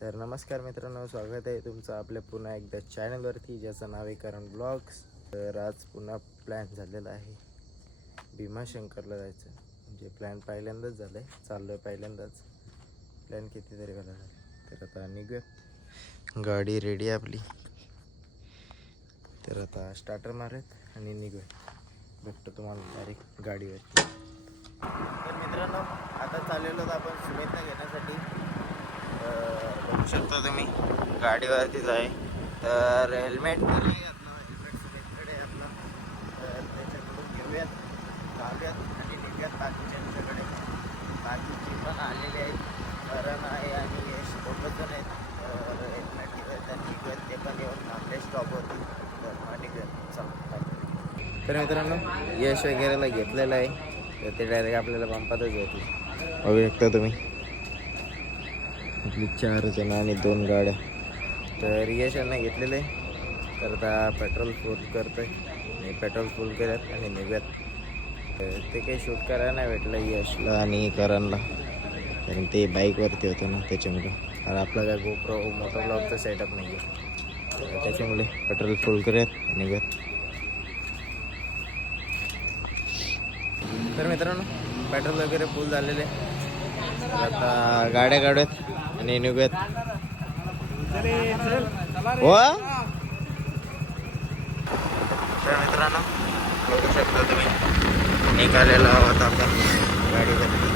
तर नमस्कार मित्रांनो, स्वागत आहे तुमचं आपल्या पुन्हा एकदा चॅनलवरती, ज्याचं नाव आहे करण ब्लॉग्स. तर आज पुन्हा प्लॅन झालेला आहे भीमाशंकरला जायचं. म्हणजे प्लॅन पहिल्यांदाच झालं आहे, चाललो आहे पहिल्यांदाच. प्लॅन कितीतरी वेळा झाला. तर आता निघूया, गाडी रेडी आहे आपली. तर आता स्टार्टर मारत आणि निघूया. भेटतो तुम्हाला डायरेक्ट गाडीवरती. तर मित्रांनो, आता चाललेलो आपण सुमेधला घेण्यासाठी. बघू शकता तुम्ही गाडीवरतीच आहे. तर हेल्मेट हेल्मेट सुमेधकडे आहे आपलं. तर त्याच्याकडून घेऊयात, जाऊयात आणि निघूयात बाकीच्यांच्याकडे. बाकीची पण आलेले आहेत, करण आहे आणि यश, दोघं जण आहेत. तर हेल्मेट घेऊयात आणि निघूयात. ते पण येऊन थांबले स्टॉपवरती. तर मग निघूयात, चला. तर मित्रांनो, यश वगैरेला घेतलेलं आहे. तर ते डायरेक्ट आपल्याला पंपातच येतील. बघू शकता तुम्ही, आपली 4 जण आणि 2 गाड्या. तर यश यांना घेतलेलं आहे. तर आता पेट्रोल फुल करतोय आणि पेट्रोल फुल करत आणि निघूयात. तर ते काही शूट करायला नाही भेटलं यशला आणि करणला, कारण ते बाईकवरती होतं ना, त्याच्यामुळे. कारण आपला काय गोप्रो मोटो ब्लॉगचा सेटअप नाही आहे, त्याच्यामुळे पेट्रोल फुल करत निघूयात. तर मित्रांनो, पेट्रोल वगैरे फुल झालेले. आता गाड्या काढूयात आणि निघूयात. हो, तर मित्रांनो बघू शकता तुम्ही, निघालेला आहोत आपण गाडीवरती.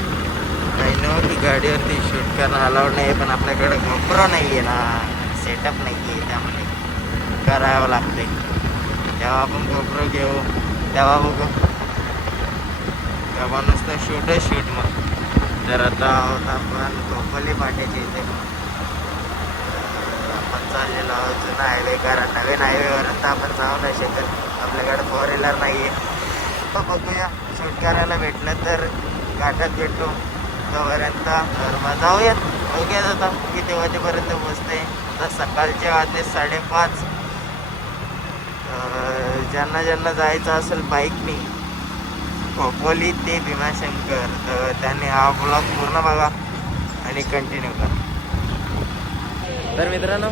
काही नव्हती गाडीवरती शूट करणं अलाउड नाही, पण आपल्याकडे गोप्रो नाही आहे ना, सेटअप नाही आहे, त्यामुळे करावं लागते. जेव्हा आपण गोप्रो घेऊ तेव्हा बघू, तेव्हा नुसतं शूट. मग तर आता आहोत आपण खोपोली फाट्याच्या इथे. आपण चाललेलो आहोत जुना हायवे, कारण नवीन हायवेवरून तर आपण जाऊ नाही शकत, आपल्याकडे 4 व्हीलर नाही आहे. बघूया, शूट करायला भेटलं तर घाटात भेटतो तोपर्यंत. तर मग जाऊयात, बघूयात आता किती वाजेपर्यंत पोचते. आता सकाळचे वाजले 5:30. ज्यांना जायचं असेल बाईकनी खोपोली ते भीमाशंकर, तर त्यांनी हा ब्लॉग पूर्ण बघा आणि कंटिन्यू करा. तर मित्रांनो,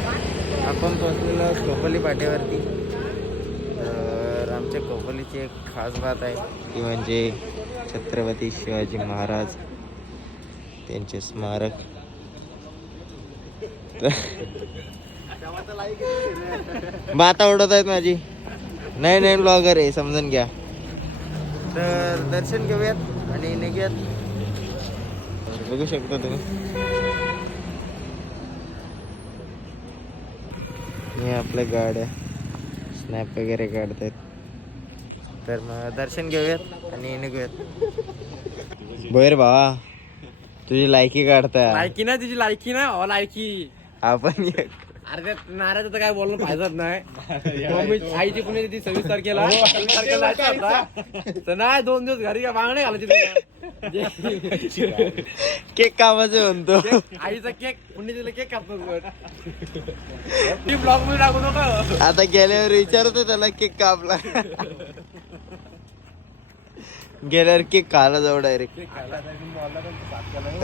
आपण पोहोचलेलो खोपोली पाट्यावरती. तर आमच्या खोपोलीची एक खास बात आहे, ती म्हणजे छत्रपती शिवाजी महाराज त्यांचे स्मारक. बाता उडत आहेत माझी, नाही ब्लॉगर आहे, समजून घ्या. तर दर्शन घेऊयात आणि निघूयात. बघू शकता तुम्ही, हे आपल्या गाड्या स्नॅप वगैरे काढतायत. तर मग दर्शन घेऊयात आणि निघूयात. बर भावा, तुझी लायकी काढता. लायकी ना, तुझी लायकी ना, लायकी. आपण अरे नाराज तर काय बोलणं फायदाच नाही. आईची पुणे ती 26 तारखेला तर नाही, 2 दिवस घरी बांगणे घालायचे. केक कामाचे म्हणतो. आईचा केक पुणे केक कापतो. ब्लॉग मध्ये टाकू नको. आता गेल्यावर विचारतो त्याला केक कापला. गेल्यावर केक खायला जाऊ डायरेक्ट.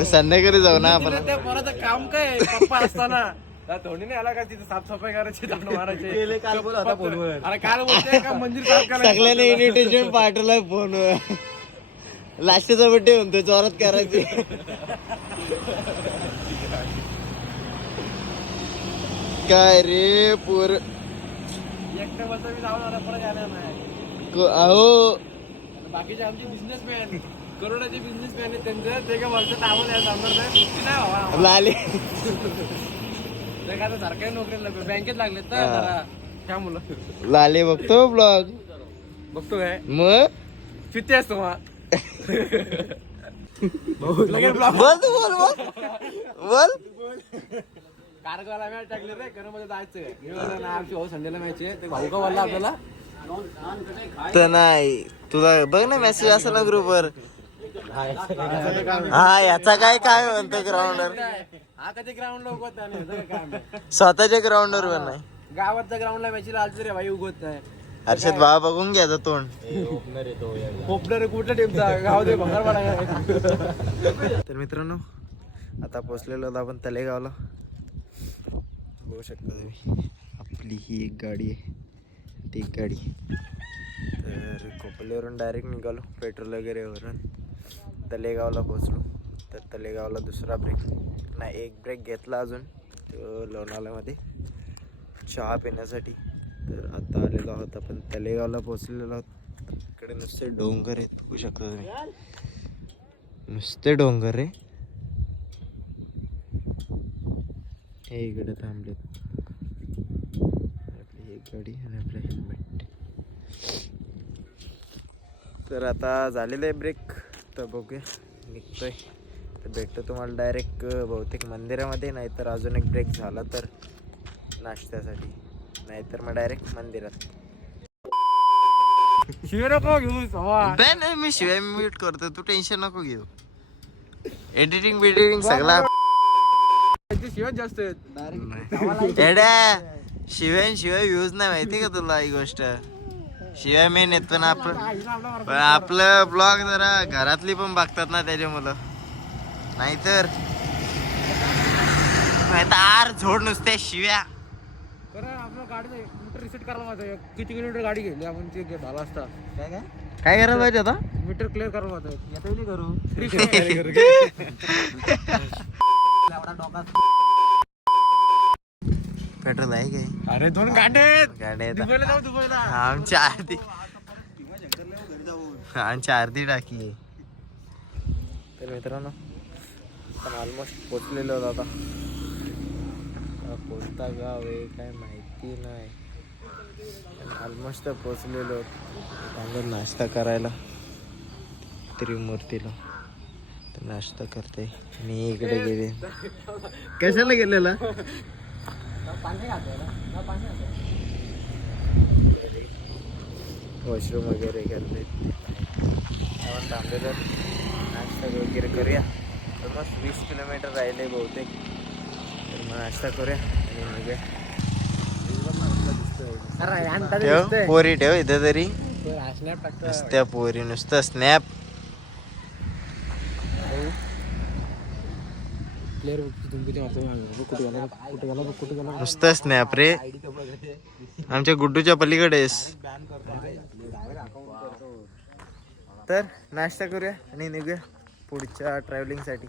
संध्याकाळी जाऊ ना आपण. त्या पोराचं काम काय, पप्पा असताना थोडी नाही आला का तिथे साफसफाई करायची, दांड मारायचे. अरे काल बोलतोय का मंदिर साफ करायचं. सगळ्यांना इन्व्हिटेशन पाठवलं फोनवर. लास्टचा बड्डे म्हणतो, जोरात करायची. काय रे पोर, एकटं बोलतो मी जाऊन परत येणार नाही. अहो बाकीचे आमचे बिझनेसमॅन, करोडाचे बिझनेसमॅन आहेत, त्यांचं ते काय बोलतात आम्हाला सांगणार नाही बाबा. लाले ते काय सरकारी नोकरीला बँकेत लागलेत ना जरा, त्यामुळं लाले बघतो ब्लॉग. बघतो काय मग फिते असतो मग. बोल कारगावला मॅच टाकले रे, मध्ये जायचं आमची भाऊ संडेला मॅच आहे, ते भाऊ का बोलला आपल्याला. तर नाही, तुला बघ ना मेसेज असेल ना ग्रुपवर. हा, याचा काय म्हणतो ग्राउंडवर. हा कधी ग्राउंडला उगवत नाही, स्वतःच्या ग्राउंडवर पण नाही, गावाच्या ग्राउंडला मॅचला आलते रे भाई, उगवत नाही. हर्षद भावा बघून घ्यायचं तोंड. ओपनर कुठल्या टीमचा, गाव दे भंगारवाडा. तर मित्रांनो, आता पोचलेलो होतो आपण तलेगावला. बघू शकता तुम्ही आपली ही एक गाडी आहे, ती एक गाडी. तर खोपोलीवरून डायरेक्ट निघालो पेट्रोल वगैरे भरून तलेगावला पोचलो. तर तलेगावला दुसरा ब्रेक नाही, एक ब्रेक घेतला अजून तो लोणावळ्यामध्ये चहा पिण्यासाठी. तर आता आलेलो आहोत आपण तलेगावला पोचलेलो आहोत. इकडे नुसते डोंगर आहेत, बघू शकता तुम्ही, नुसते डोंगर रे. हे इकडे थांबलेत आपली एक गाडी आणि आपलं हेल्मेट. तर आता झालेलं आहे ब्रेक, तर बघूया निघतोय. तर भेटतो तुम्हाला डायरेक्ट बहुतेक मंदिरामध्ये, नाहीतर अजून एक ब्रेक झाला तर नाश्त्यासाठी, नाहीतर मग डायरेक्ट मंदिरात. शिवाय नको घेऊ सवा. नाही मी शिवाय म्यूट करतो, तू टेन्शन नको घेऊ. एडिटिंग बिडिटिंग सगळा शिवाय जास्त आहेत. एड्या शिवाय व्ह्यूज नाही माहिती का तुला ही गोष्ट. शिवाय मेन येत पण आपलं ब्लॉग जरा घरातली पण बघतात ना त्याच्या मुलं, नाहीतर आर झोड नुसते शिव्या. आपलं गाडी मीटर रिसेट करायला माझं किती किलोमीटर गाडी गेली आपण ते झाला असता. काय करायला पाहिजे आता, मीटर क्लिअर करायला माझं येता नाही करू. पेट्रोल आहे काय? अरे 2 गाड्या गाड्या दुबईला जाऊ दुबईला. आमच्या अर्धी टाकी आहे. तर मित्रांनो आपण ऑलमोस्ट पोचलेलो आहोत. आता कोणता गाव आहे काय माहिती नाही, ऑलमोस्ट तर पोचलेलो आहोत. चांगलं नाश्ता करायला त्रिमूर्तीला, तर नाश्ता करते. मी इकडे गेले, कशाला गेलेला? वॉशरूम वगैरे करते आपण थांबलेलो, नाश्ता वगैरे करूया. ऑलमोस्ट 20 किलोमीटर राहिले बहुतेक, तर मग नाश्ता करूया आणि निघूया. ठेव पोरी, ठेव इथं तरी नुसत्या पोरी, नुसतं स्नॅप. नुसतं स्नॅप रे, आमच्या गुड्डूच्या पलीकडेस. तर नाश्ता करूया आणि निघूया पुढच्या ट्रॅव्हलिंग साठी.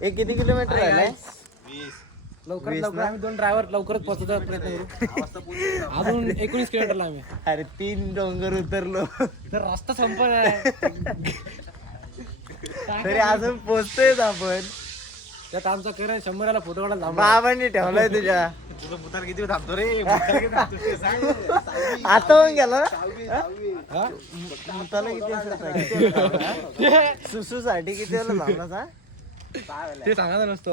एक किती किलोमीटर राहिलाय? लवकर आम्ही 2 ड्रायव्हर लवकरच पोहोचतो प्रयत्न करू. अजून 19 किलोमीटरला आम्ही. अरे 3 डोंगर उतरलो तर रस्ता संपत तरी अजून पोचतोय आपण. त्यात आमचा करण 100 फोटो काढायला बाबांनी ठेवलाय तुझ्या. तुझं पुतार किती थांबतो रे. आता पण गेला मुताला किती सुसू साठी किती वेळा थांबला ते सांगायचं नसतं.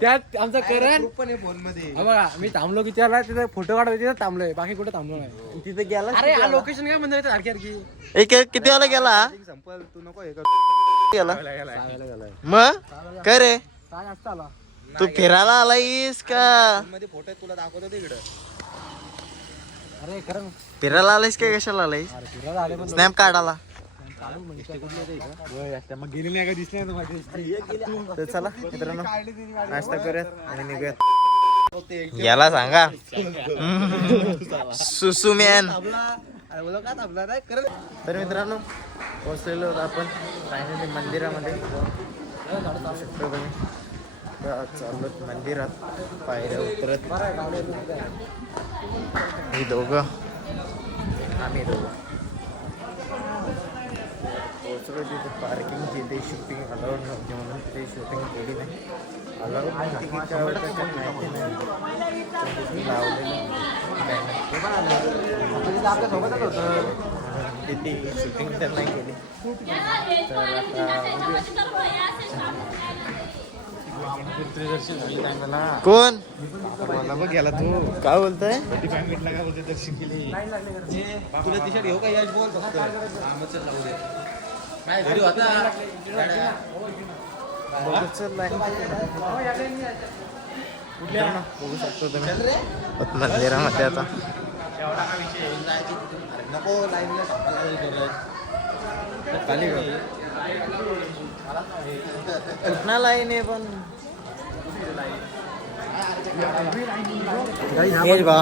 त्यात आमचा करण बघा मी थांबलो की त्याला तिथे फोटो काढायला तिथे थांबलोय, बाकी कुठे थांबलो नाही. तिथे गेला. अरे हा लोकेशन काय म्हणजे सारखी सारखी. एक किती वेळा गेला संपल तू नको गेला मग काय रे, काय असतं आला तू फिरायला आलायस का? फोटो तुला दाखवतो तिकडं. अरे करण फिरायला आलायस का कशाला आलायस? फिरायला आले पण स्नॅप काढाला. मग गेली नाही का दिसली नाही माझी. तर चला मित्रांनो नाश्ता करूयात आणि निघूयात. याला सांगा सुसू मॅन. तर मित्रांनो पोहोचलेलो होतो आपण फायनली मंदिरामध्ये. चाललो मंदिरात, पायऱ्या उतरत ही दोघं, आम्ही दोघं पोचलो तिथे. पार्किंगची ते शूटिंग अलाउड नव्हती म्हणून ते शूटिंग केली नाही. अलाउड नाही तिकीट काय होतं ते माहिती नाही, लावलेलं आपल्यासोबतच होतं तिथे शूटिंग तर नाही केली. तर आता कोण गेला तू काय बोलतोय? काय बोलते दर्शन केली तुला टी शर्ट घेऊ का यश बोल फक्त घरी होता. बघू शकतो तुम्ही मंदिरामध्ये. आता नको खाली कुठला लाईन आहे पण हेच बा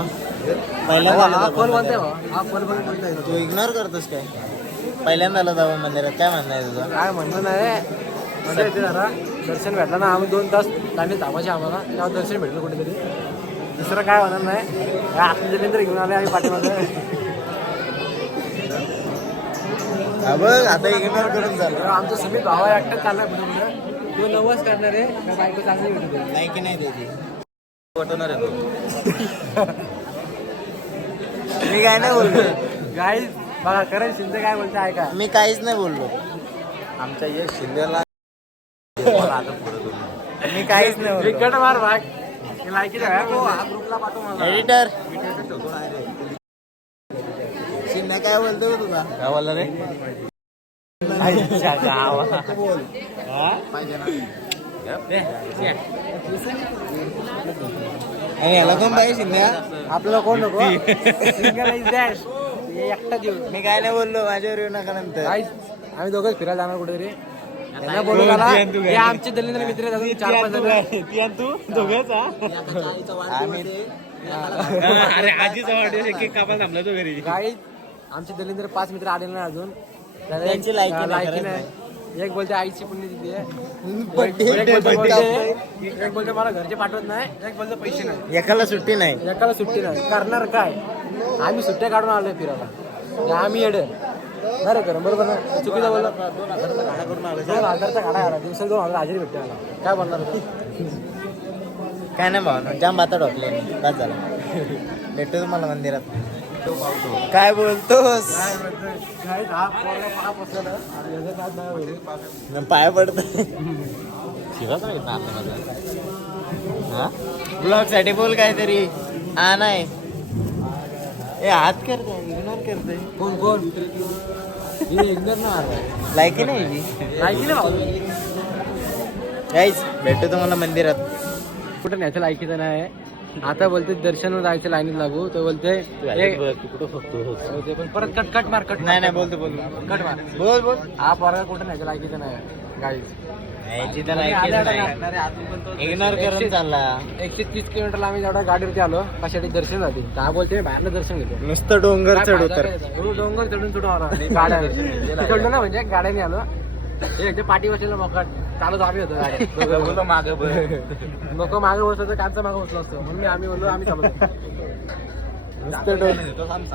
हा फल बोलते हा फल बोलतोय तू इग्नोर करतोस काय पहिल्यांदा आला जाऊन मंदिरात काय म्हणणं आहे तुझं काय म्हणणं नाही म्हणजे येते जरा दर्शन भेटलं ना आम्ही 2 तास लाईनीत थांबायचे आम्हाला तेव्हा दर्शन भेटलं कुठेतरी दुसरं काय होणार नाही आपली जलेंद्र घेऊन आले आम्ही पाठीमध्ये हा बघ आता इग्नोर करून झालं आमचं सुमित भावा एकटाच चाललाय कुठे तो नवस करणार आहे बायको चांगली भेटते नाही की नाही त्याची पटवणार आहे मी काय नाही बोललो गाई बघा करण शिंदे काय बोलते ऐका मी काहीच नाही बोललो आमच्या यश शिंदेला मी काहीच नाही बोललो विकट मार भाग लायकी ग्रुपला पाठवून एडिटर शिंदे काय बोलतो तुला काय बोलला रे बोल याला कोण पाहिजे शिंदे आपल्याला कोण नको एकटा देऊ मी काय नाही बोललो माझ्यावर येऊ नका नंतर आम्ही दोघंच फिरायला जाणार कुठेतरी त्यांना बोलून आला हे आमचे दलिंद्र मित्र आहेत, अजून 4-5 जण तू दोघंच आम्ही गाडी आमचे दलिंद्र 5 मित्र आलेले नाही अजून त्यांची लायकी लायकी नाही एक बोलते आईची पुण्यतिथी आहे एक बोलते मला घरचे पाठवत नाही एक बोलते पैसे नाही एकाला सुट्टी नाही एकाला सुट्टी नाही करणार काय आम्ही सुट्ट्या काढून आलोय फिरायला आम्ही येडे बरं करा बरोबर ना चुकीचं बोललं 2000चा गाडा करून आलो 2000चा गाडा आला दिवसाला 2000 हजेरी भेटते मला काय बोलणार काय नाही भावना जाम बाता डोकले काय झालं भेटतो तुम्हाला मंदिरात काय बोलतोस पाय पडत ब्लॉग साठी बोल काहीतरी हा नाही ए हात करतोय इग्नोर करतोय कोण कोण इग्नोर ना लायकी नाही लायकी ना गाईज भेटतो तुम्हाला मंदिरात कुठं न्यायचं लायकीचं नाही आता बोलते दर्शन जायचं लाईनीत लागू तो बोलते पण परत कट मार कट नाही नाही बोलतो बोल कट मार बोल बोल हा पोरगा कुठं न्यायचं लायकीचं नाही गाडी इग्नोर करून चालला 130 किलोमीटरला आम्ही जेवढा गाडीवरती आलो कशासाठी दर्शन झाली काय बोलते बाहेरनं दर्शन घेतो नुसतं डोंगर चढ उतर डोंगर चढून चढून आलो गाड्या चढलो ना म्हणजे गाड्याने आलो हे पाठी बसलेलं मोकाट चालू आम्ही होतो गाड्या मागे नको मागे बसलो तर कांचा मागे बसलो असतो म्हणून आम्ही बोललो आम्ही चालू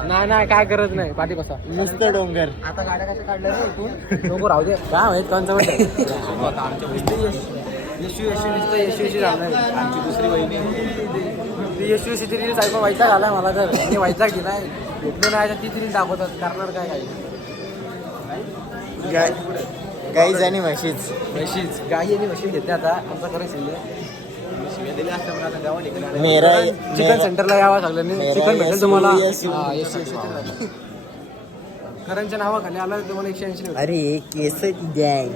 नाही नाही काय गरज नाही पाठी बसा नुसतं डोंगर आता गाड्या कशा काढल्या रे इथून डोंगर राहू दे काय माहित कोणचं यशू झालं आमची दुसरी बहिणी यशू ती रील ऐकून वैताग आलाय मला तर मी वैताग दिलाय भेटलो नाही तर ती रील दाखवतात करणार काय काही गाईज आणि म्हशीच गाई आणि म्हशी घेते आता आमचा खरं शिल्ले मेरा चिकन सेंटरला यावं सगळ्यांनी चिकन भेटेल तुम्हाला करणच्या नावाखाली आला तुम्हाला 180 अरे केस गँग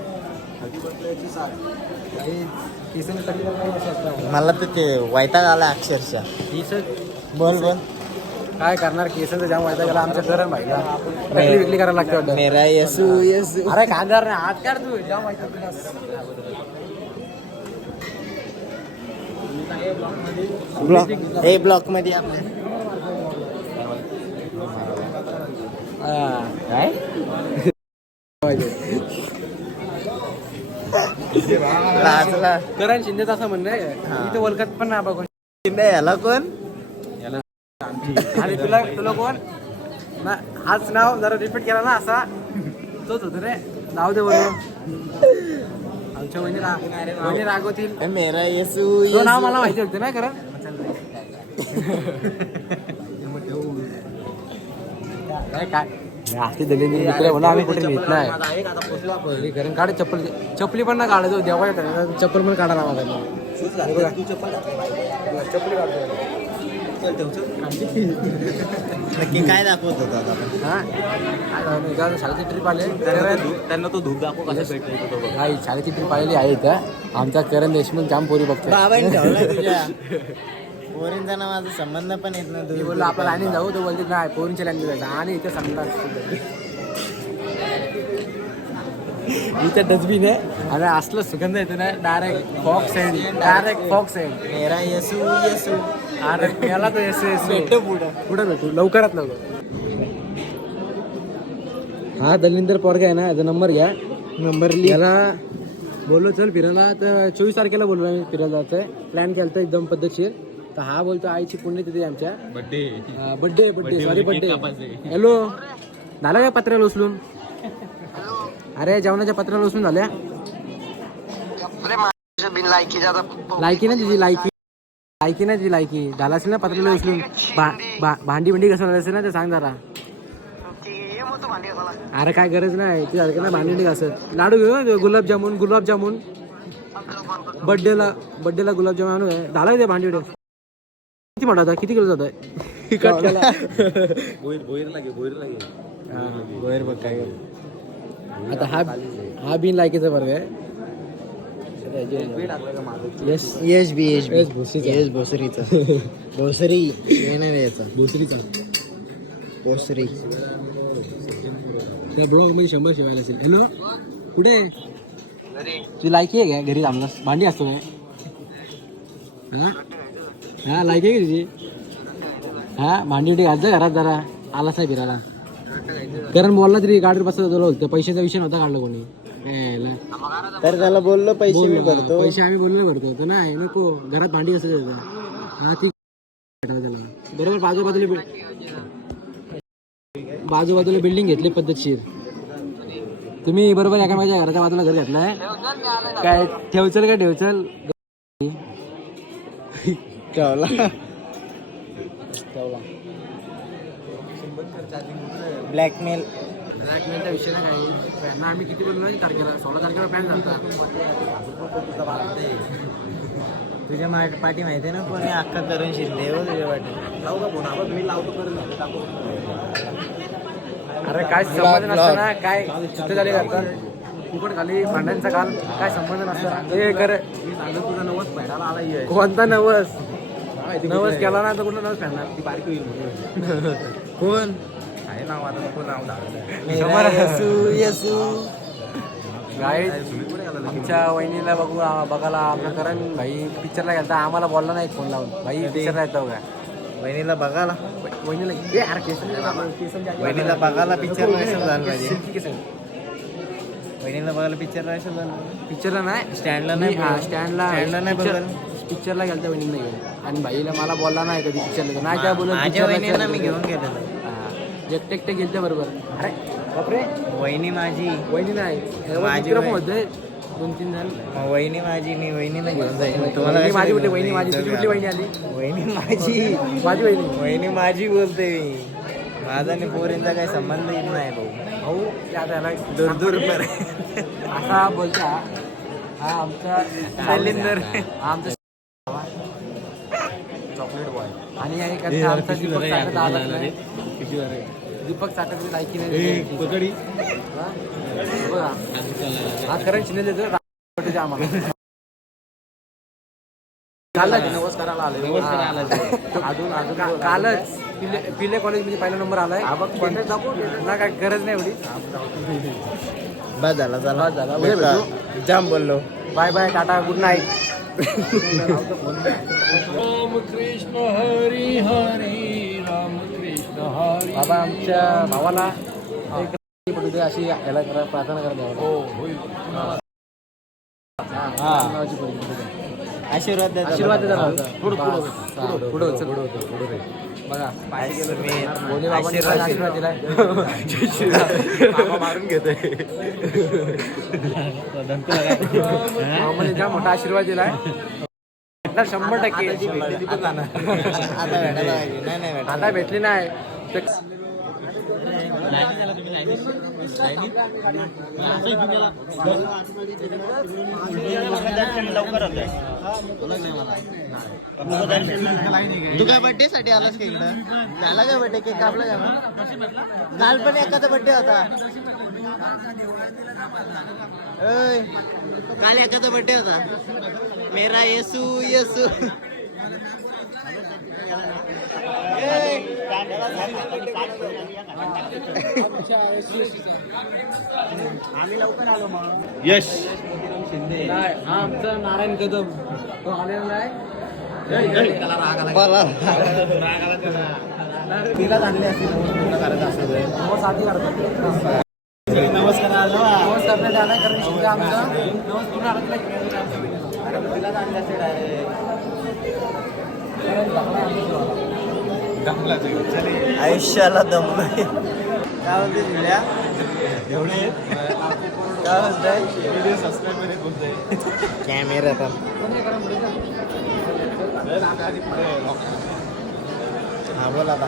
मला तर ते वैताग आला अक्षरशः बोल बोल काय करणार केसांचं जाम व्हायचा गेला आमच्या करण भाईला टकली विकली करायला लागते मेरा येसू अरे खांदार नाही हात काढ तू जाम व्हायचं ब्लॉक हे ब्लॉक मध्ये आपल्या काय लाजला करण शिंदेचं असं म्हणणं आहे इथं वर्ल्ड पण नाही बघून शिंदे याला कोण आणि तुला कोण ना हाच नाव जरा रिपीट केला ना असा तोच होतो रे नाव दे बोलू आमच्या वहिनी रागवतील मेरा येसू तो नाव मला माहिती होतं ना कारण काय आम्ही कुठे नेत नाही कारण काढ चप्पली पण ना काढायचो देवा चप्पल पण काढा ना चप्पली काढतो नक्की काय दाखवत होता शाळेची ट्रिप आले त्यांना तो धूप दाखव कसा नाही शाळेची ट्रिप आलेली आहे इथं आमचा करण देशमुख जाम पोरी बघतो तुझ्या पोरींचा ना माझा संबंध पण येत नाही मी बोललो आपण लाईनीत जाऊ तो बोलते नाही पोरींच्या लाईनीत जायचं आणि इथे सांगतात इथं डस्टबिन आहे अरे असलं सुगंध येतो ना डायरेक्ट फॉक्स एंड मेरा यसू यसू. अरे याला तो येस भेटतो पुढं. पुढे भेटू लवकरात लवकर. हा दलिंदर पोरगा आहे ना, याचा नंबर घ्या. नंबर याला बोललो चल फिरायला, तर 24 तारखेला बोललो आम्ही फिरायला जायचंय. प्लॅन केलता एकदम पद्धतशीर. तर हा बोलतो आईची पुण्यतिथी आमच्या बड्डे सॉरी बड्डे. हॅलो झालं काय पत्र्याला उचलून? अरे जेवणाच्या पत्र्याला उचलून झाल्या. लायकी ना तुझी लायकी ना तुझी लायकी झाला असेल ना पत्र्याला उचलून. भांडी कसं झालं असेल ना ते सांग जरा. अरे काय गरज नाही तुझ्यासारखं ना भांडी घासत. लाडू घेऊ गुलाबजामुन बड्डेला गुलाबजामुन आणू. झाला ते भांडी किती मोठा होता, किती किलो जात आहे? कट केला बोयर बघ काय. आता हा बिन लायकीचा वर्ग आहे. यश भोसरीचा भोसरी नाही याचा भोसरीचा भोसरी. त्या ब्लॉग मध्ये 100 शिवायला असेल. हॅलो कुठे तुझी लायकी आहे का घरी थांबलास? भांडी असतो काय? हा लायकी आहे का तुझी? हा भांडी घाल जा घरात जरा. आलाच नाही फिरायला. कारण बोलला तरी गाडीवर बसत होतं. पैशाचा विषय नव्हता काढला कोणी. तर त्याला बोललो पैसे मी भरतो. पैसे आम्ही बोललो भरतो. तर नाही नको घरात भांडी कसं देतात. हा ती त्याला बरोबर बाजूबाजूला बिल्डिंग घेतली पद्धतशीर. तुम्ही बरोबर एका माझ्या घराच्या बाजूला घर घेतलाय काय? ठेवचल ठेवला ब्लॅकमेलचा विषय नाही काही. फॅनना आम्ही किती बोललो नाही तारखेला, 16 तारखेला फॅन झालता. तुझ्या पाठी माहिती ना कोणी अख्खा करून शिरले हो तुझ्या पाठी. लावू का फोन? मी लावतो करून. अरे काय संबंध नसतं ना. काय चित्त झाले करतात फुकट खाली भांड्यांचा काल. काय संबंध नसतं. हे करे तुझा नवस फेडायला आला. कोणता नवस केला ना तर कुठला नवस फेडणार? ती बारकी होईल. कोण आहे नाव आता नको नाव यसू. काय आमच्या वहिनीला बघायला आमचा करण भाई पिक्चरला गेलता. आम्हाला बोलला नाही फोन लावून. भाई पिक्चरला येतो का वहिनीला बघायला? वहिनीला वहिनीला बघायला पिक्चर झालं पाहिजे. वहिनीला बघायला पिक्चरला नाही स्टँडला नाही पिक्चरला गेलता वहिनीला घेऊन. आणि भाईला मला बोलला नाही कधी पिक्चरला. नाही काय बोलत माझ्या वहिनीला मी घेऊन गेलेलो. एकटे गेलते बरोबर. अरे बापरे वहिनी माझी. वहिनी नाही माझी होते 2-3 जण. वहिनी माझी मी वहिनीला घेऊन जाईल. माझी कुठे वहिनी माझी तुझी कुठली वहिनी आली? वहिनी माझी वहिनी माझी बोलते मी. माझा आणि पोरींचा काही संबंध येत नाही भाऊ. दूर असा बोलता. हा आमचा दलिंदर. आमचा चॉकलेट बॉय. आणि आमचा दीपक साठत आला नाही. दीपक साठत लायकी नाही. बघा हा करण शिंदे देतो आम्हाला. कालच पिले कॉलेजमध्ये पहिला नंबर आलाय. ना काय गरज नाही एवढी. बस झाला जाम बोललो. Bye bye tata good night. Ramkrishna Hari Hari Ramkrishna Hari. बाबा आमच्या भावाला एक पडू दे अशी याला प्रार्थना करा. आशीर्वाद पुढं बघा बोले बाबांनी आशीर्वाद दिलाय. मारून घेतोय. ज्या मोठा आशीर्वाद दिलाय 100%. आता भेटली नाही. तू काय बर्थडे साठी आलास का इकडं? झाला काय बर्थडे? केक कापला का? काल पण एकाचा बर्थडे होता. काल एकाचा बर्थडे होता. मेरा येसू. आम्ही लवकर आलो मग. यश शिंदे हा आमचा नारायण कदम तो आलेला नाही तिला आणले असतील पूर्ण करायचं असेल साठी करतात नमस्कार नमस्कार नाही कारण शिंदे आमचा नमस्कार पूर्ण तिला आणले असेल आयुष्याला दम नाही काय म्हणते जुळ्या एवढे काय म्हणताय कॅमेरा हा बोला आता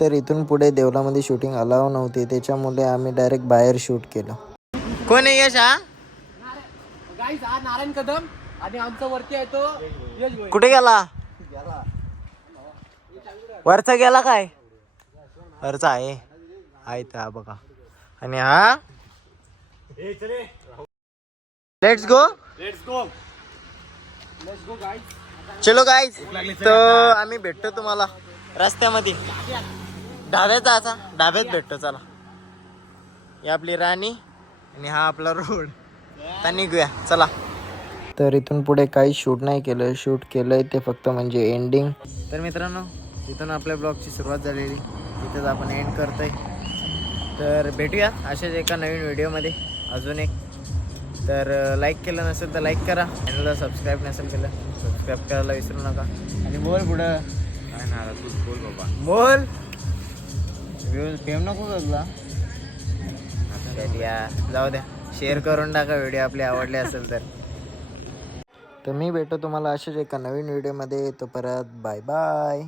तर इथून पुढे देवलामध्ये शूटिंग अलाव नव्हती त्याच्यामुळे आम्ही डायरेक्ट बाहेर शूट केलं. कोण आहे यश हा गाईस हा नारायण कदम आणि आमचा वरती आहे तो यश भोई. कुठे गेला वरचा गेला काय वरचा आहे हा बघा आणि हा लेट्स गो चलो गाईज तर आम्ही भेटतो तुम्हाला रस्त्यामध्ये डाब्यात भेटतो चला ही आपली राणी आणि हा आपला रोड आता निघूया चला. तर इथून पुढे काही शूट नाही केलं शूट केलंय ते फक्त म्हणजे एंडिंग. तर मित्रांनो इथून आपल्या ब्लॉगची सुरुवात झालेली इथंच आपण एंड करतोय. तर भेटूया अशाच एका नवीन व्हिडिओमध्ये अजून एक. तर लाईक केलं नसेल तर लाईक करा चॅनलला सबस्क्राईब नसेल केलं सबस्क्राईब करायला विसरू नका आणि बोल पुढं काय ना तू बोल बाबा बोल फेम नको तुला जाऊ द्या शेअर करून टाका व्हिडिओ आपले आवडले असेल तर मी भेटतो तुम्हाला अशाच एका नवीन व्हिडिओमध्ये. तो परत बाय बाय.